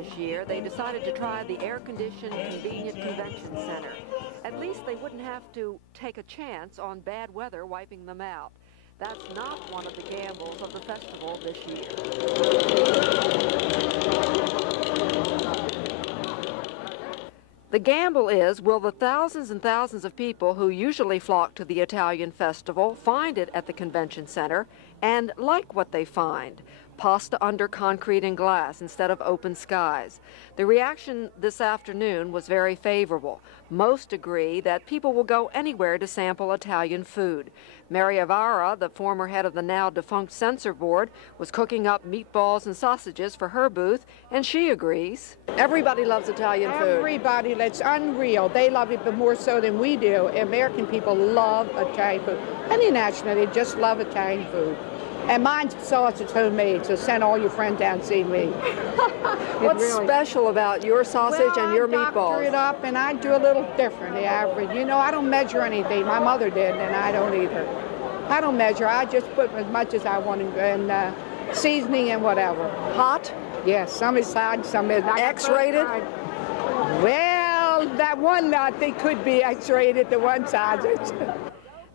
this year, they decided to try the air-conditioned, convenient convention center. At least they wouldn't have to take a chance on bad weather wiping them out. That's not one of the gambles of the festival this year. The gamble is, will the thousands and thousands of people who usually flock to the Italian festival find it at the convention center and like what they find? Pasta under concrete and glass instead of open skies. The reaction this afternoon was very favorable. Most agree that people will go anywhere to sample Italian food. Mary Avara, the former head of the now defunct censor board, was cooking up meatballs and sausages for her booth, and she agrees. Everybody loves Italian food. Everybody, it's unreal. They love it, but more so than we do. American people love Italian food. Any national, they just love Italian food. And mine's sausage homemade, so send all your friends down and see me. What's special about your sausage and your meatballs? I doctor it up, and I do a little different, the average. You know, I don't measure anything. My mother did, and I don't either. I don't measure. I just put as much as I want in seasoning and whatever. Hot? Yes, some is hot, some is X-rated? Well, that one I think could be X-rated, the one side.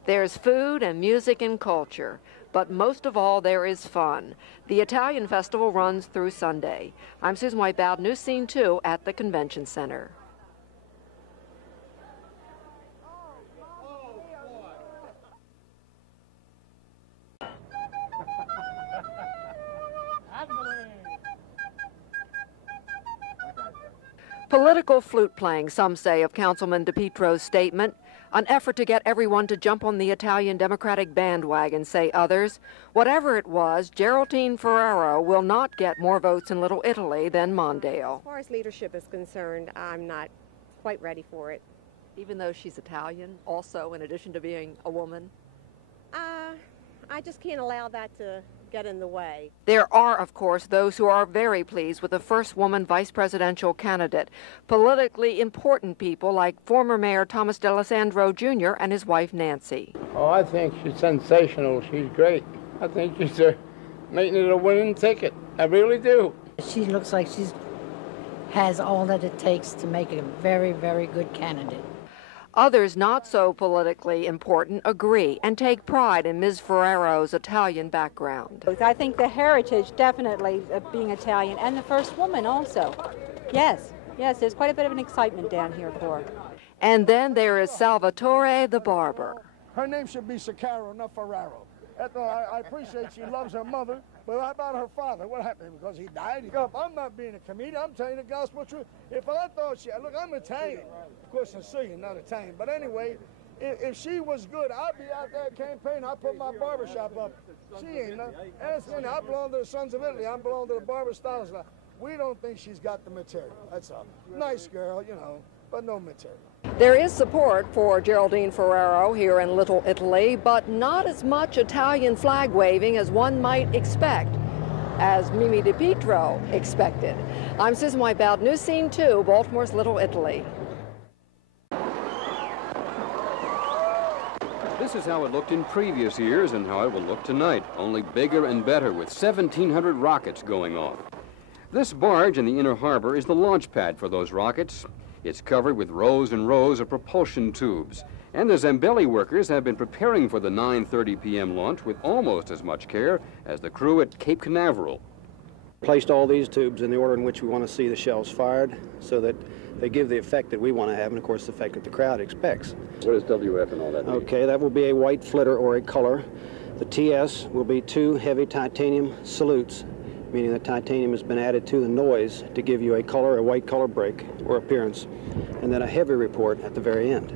There's food and music and culture. But most of all, there is fun. The Italian Festival runs through Sunday. I'm Susan White-Bowd, News Scene 2 at the Convention Center. Political flute playing, some say, of Councilman DePietro's statement. An effort to get everyone to jump on the Italian Democratic bandwagon, say others. Whatever it was, Geraldine Ferraro will not get more votes in Little Italy than Mondale. As far as leadership is concerned, I'm not quite ready for it. Even though she's Italian, also, in addition to being a woman? I just can't allow that to get in the way. There are, of course, those who are very pleased with the first woman vice presidential candidate. Politically important people like former Mayor Thomas D'Alessandro Jr. and his wife Nancy. Oh, I think she's sensational. She's great. I think she's making it a winning ticket. I really do. She looks like she has all that it takes to make a very, very good candidate. Others not so politically important agree and take pride in Ms. Ferraro's Italian background. I think the heritage definitely of being Italian, and the first woman also. Yes, there's quite a bit of an excitement down here for her. And then there is Salvatore the barber. Her name should be Sicaro, not Ferraro. I appreciate she loves her mother, but how about her father? What happened? Because he died? I'm not being a comedian. I'm telling you the gospel truth. If I thought look, I'm Italian. Of course, Sicilian, not Italian. But anyway, if she was good, I'd be out there campaigning. I'd put my barbershop up. She ain't nothing. I belong to the Sons of Italy. I belong to the barber styles. We don't think she's got the material. That's all. Nice girl, you know, but no material. There is support for Geraldine Ferraro here in Little Italy, but not as much Italian flag waving as one might expect, as Mimi DePietro expected. I'm Susan White-Bowd, News Scene 2, Baltimore's Little Italy. This is how it looked in previous years and how it will look tonight, only bigger and better with 1,700 rockets going off. This barge in the inner harbor is the launch pad for those rockets. It's covered with rows and rows of propulsion tubes. And the Zambelli workers have been preparing for the 9:30 p.m. launch with almost as much care as the crew at Cape Canaveral. Placed all these tubes in the order in which we want to see the shells fired so that they give the effect that we want to have and, of course, the effect that the crowd expects. What does WF and all that mean? Okay, that will be a white flitter or a color. The TS will be 2 heavy titanium salutes, meaning that titanium has been added to the noise to give you a color, a white color break or appearance, and then a heavy report at the very end.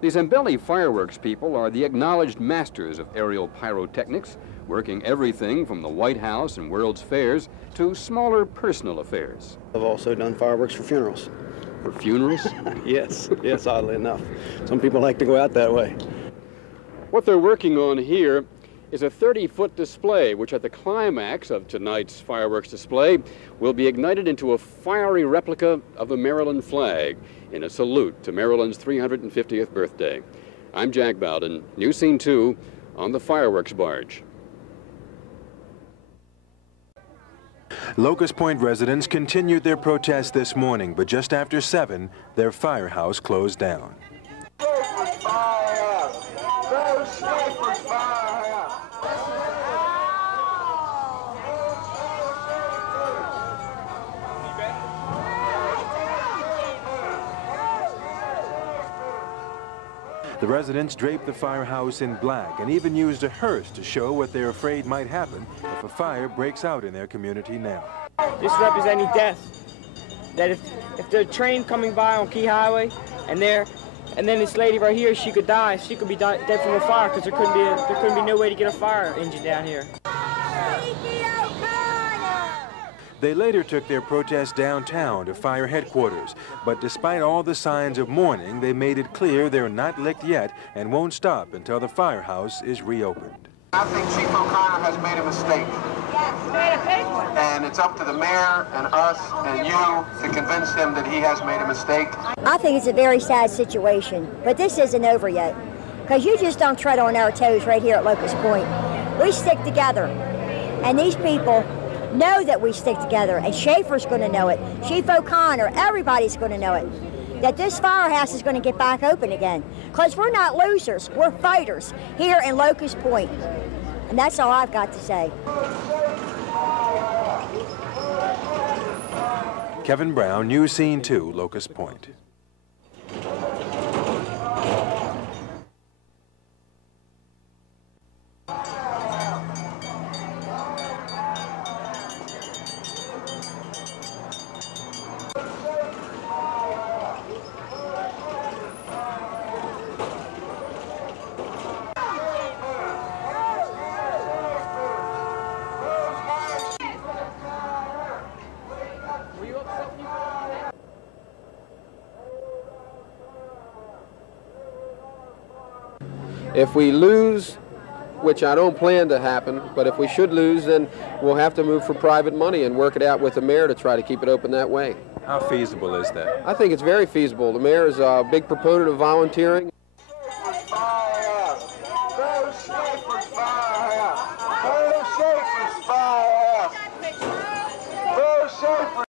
The Zambelli fireworks people are the acknowledged masters of aerial pyrotechnics, working everything from the White House and World's Fairs to smaller personal affairs. I've also done fireworks for funerals. For funerals? Yes, oddly enough. Some people like to go out that way. What they're working on here is a 30-foot display, which at the climax of tonight's fireworks display will be ignited into a fiery replica of the Maryland flag in a salute to Maryland's 350th birthday. I'm Jack Bowden, News Scene 2 on the fireworks barge. Locust Point residents continued their protest this morning, but just after 7, their firehouse closed down. The residents draped the firehouse in black and even used a hearse to show what they're afraid might happen if a fire breaks out in their community now. This representing death. That if there's a train coming by on Key Highway and then this lady right here, she could die. She could be dead from a fire because there couldn't be no way to get a fire engine down here. They later took their protest downtown to fire headquarters, but despite all the signs of mourning, they made it clear they're not licked yet and won't stop until the firehouse is reopened. I think Chief O'Connor has made a mistake. And it's up to the mayor and us and you to convince him that he has made a mistake. I think it's a very sad situation, but this isn't over yet. Because you just don't tread on our toes right here at Locust Point. We stick together, and these people know that we stick together, and Schaefer's going to know it. Chief O'Connor, everybody's going to know it. That this firehouse is going to get back open again. Because we're not losers, we're fighters here in Locust Point. And that's all I've got to say. Kevin Brown, News Scene 2, Locust Point. If we lose, which I don't plan to happen, but if we should lose, then we'll have to move for private money and work it out with the mayor to try to keep it open that way. How feasible is that? I think it's very feasible. The mayor is a big proponent of volunteering.